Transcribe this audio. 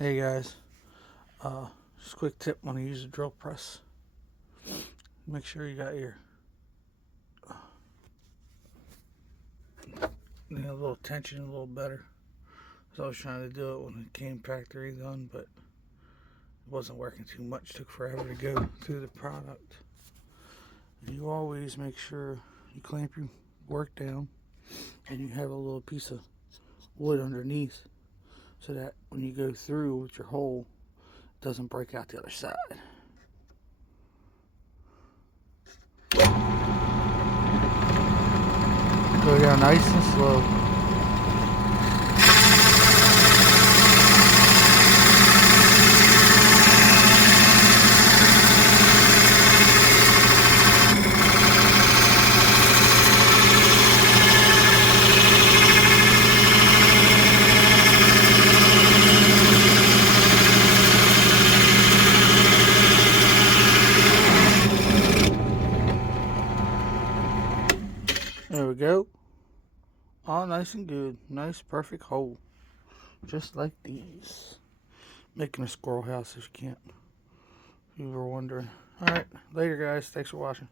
Hey guys, just a quick tip when you use a drill press. Make sure you got your a little tension a little better. So I was trying to do it when it came factory done, but it wasn't working too much. It took forever to go through the product. You always make sure you clamp your work down and you have a little piece of wood underneath so that when you go through with your hole, it doesn't break out the other side. Go down nice and slow. There we go. All nice and good. Nice, perfect hole. Just like these. Making a squirrel house if you can't. If you were wondering. Alright, later guys. Thanks for watching.